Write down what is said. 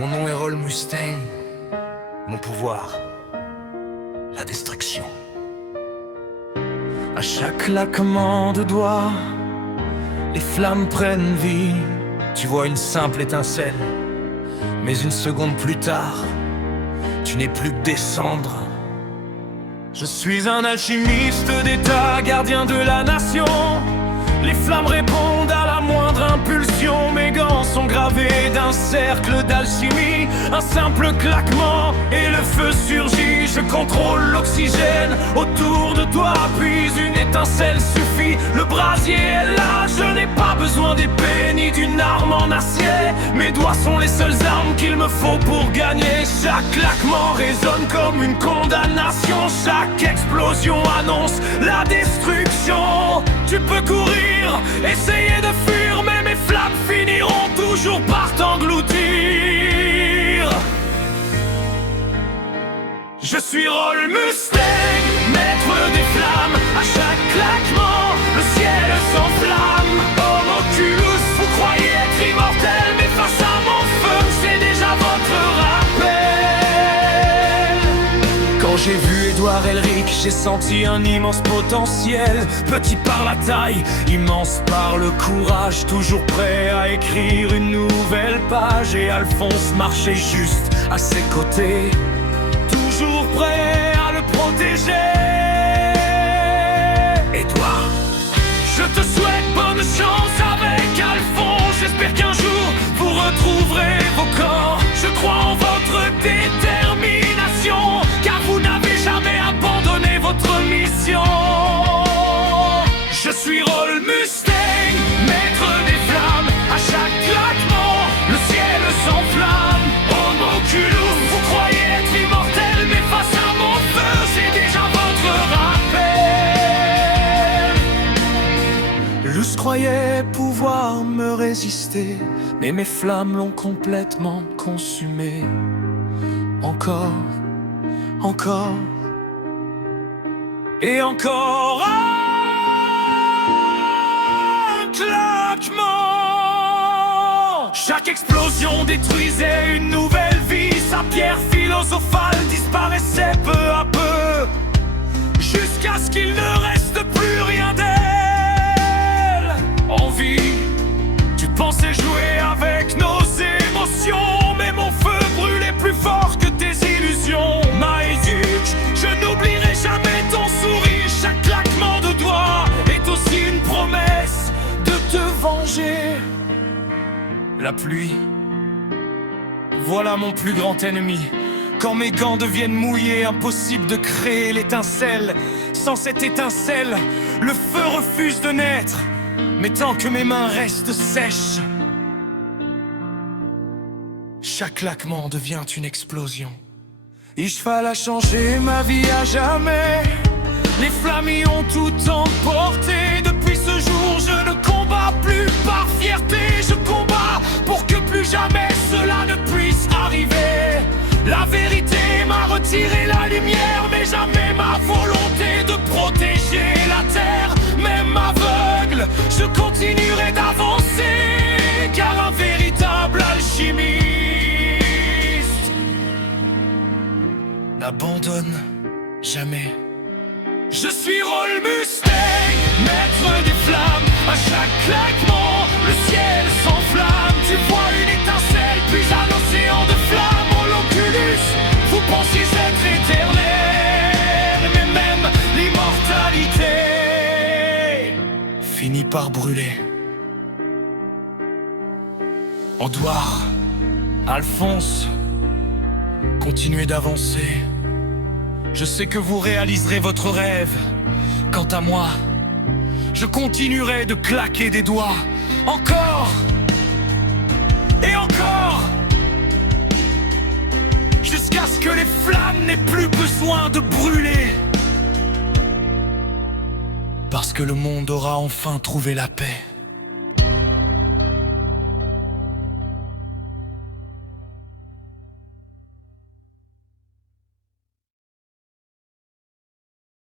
Mon nom est Roll Mustang. Mon pouvoir, la destruction. À chaque claquement de doigts, les flammes prennent vie. Tu vois une simple étincelle, mais une seconde plus tard, tu n'es plus que des cendres. Je suis un alchimiste d'état, gardien de la nation. Les flammes répondent à la moindre impulsion. Mes gants sont gravés d'un cercle d'alchimie. Un simple claquement et le feu surgit. Je contrôle l'oxygène autour de toi, puis une étincelle suffit. Le brasier est là, je n'ai pas besoin d'épée ni d'une arme en acier. Mes doigts sont les seules armes qu'il me faut pour gagner. Chaque claquement résonne comme une condamnation. Chaque explosion annonce la destruction. Tu peux courir, essayer de fuir, mais mes flammes finiront toujours par t'engloutir. Je suis Roll Mustang, maître des flammes. À chaque claquement, le ciel s'enflamme. Homoculus, vous croyez être immortel, mais face à mon feu, c'est déjà votre rappel. Quand j'ai vu Édouard Elric, j'ai senti un immense potentiel. Petit par la taille, immense par le courage. Toujours prêt à écrire une nouvelle page. Et Alphonse marchait juste à ses côtés, toujours prêt à le protéger. Édouard, je te souhaite bonne chance avec Alphonse. J'espère qu'un jour vous retrouverez vos corps. Je crois en votre détermination, car vous n'avez jamais abandonné votre mission. Je suis Roll Mustang, maître des flammes. À chaque claquement, le ciel s'enflamme. Homoculus, vous croyez être immortel, mais face à mon feu, c'est déjà votre rappel. Lus croyait pouvoir me résister, mais mes flammes l'ont complètement consumé. Encore, encore et encore un claquement. Chaque explosion détruisait une nouvelle vie. Sa pierre philosophale disparaissait peu à peu, jusqu'à ce qu'il ne reste plus rien d'elle en vie. Tu pensais jouer avec nos émotions, mais mon feu brûlait plus fort que tes illusions. Maïduc, je n'oublierai jamais ton sourire. Chaque claquement de doigts est aussi une promesse de te venger. La pluie, voilà mon plus grand ennemi. Quand mes gants deviennent mouillés, impossible de créer l'étincelle. Sans cette étincelle, le feu refuse de naître. Mais tant que mes mains restent sèches, chaque claquement devient une explosion. Ishval a changé ma vie à jamais. Les flammes y ont tout emporté. Depuis ce jour, je ne combats plus par fierté. Je combats pour que plus jamais cela ne puisse arriver. La vérité m'a retiré la lumière, mais jamais ma volonté de protéger la terre. Même aveugle, je continuerai d'avancer, car un véritable alchimiste n'abandonne jamais. Je suis Roll Mustang, maître des flammes. À chaque claquement, le ciel s'enflamme. Tu vois une étincelle, puis un océan de flammes. Homoculus, vous pensiez être éternel, mais même l'immortalité finit par brûler. Édouard, Alphonse, continuez d'avancer. Je sais que vous réaliserez votre rêve. Quant à moi, je continuerai de claquer des doigts. Encore et encore, jusqu'à ce que les flammes n'aient plus besoin de brûler. Parce que le monde aura enfin trouvé la paix.